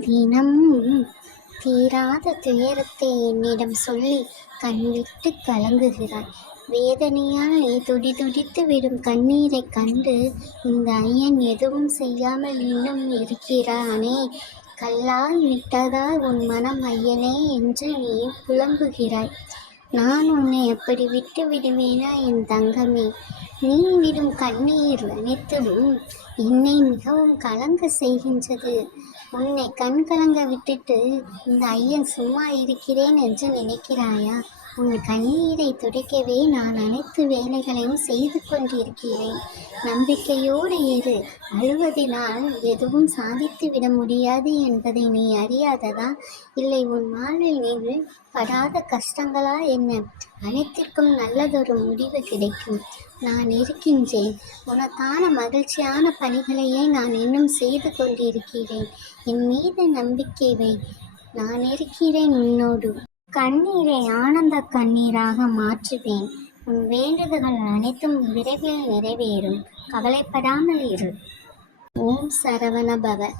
தினமும் தீராத துயரத்தை என்னிடம் சொல்லி கண்விட்டு கலங்குகிறாய். வேதனையால் துடிதுடித்து விடும் கண்ணீரைக் கண்டு இந்த ஐயன் எதுவும் செய்யாமல் இன்னும் இருக்கிறானே. கல்லால் விட்டதால் உன் மனம் ஐயனே என்று நீ புலம்புகிறாய். நான் உன்னை அப்படி விட்டு விடுவேனா என் தங்கமே? நீ விடும் கண்ணீர் அனைத்தும் என்னை மிகவும் கலங்க செய்கின்றது. உன்னை கண் கலங்க விட்டுட்டு இந்த ஐயன் சும்மா இருக்கிறேன் என்று நினைக்கிறாயா? உன் கண்ணீரை துடைக்கவே நான் அனைத்து வேலைகளையும் செய்து கொண்டிருக்கிறேன். நம்பிக்கையோடு இரு. அழுவதினால் எதுவும் சாதித்து விட முடியாது என்பதை நீ அறியாததா? இல்லை உன் வாழ்வில் நீ படாத கஷ்டங்களா என்ன? அனைத்திற்கும் நல்லதொரு முடிவு கிடைக்கும். நான் இருக்கின்றேன். உனக்கான மகிழ்ச்சியான பணிகளையே நான் இன்னும் செய்து கொண்டிருக்கிறேன். என் மீது நம்பிக்கை வை. நான் இருக்கிறேன் உன்னோடு. கண்ணீரை ஆனந்த கண்ணீராக மாற்றுவேன். உன் வேண்டுதல்கள் அனைத்தும் விரைவில் நிறைவேறும். கவலைப்படாமல் இரு. ஓம் சரவண பவ.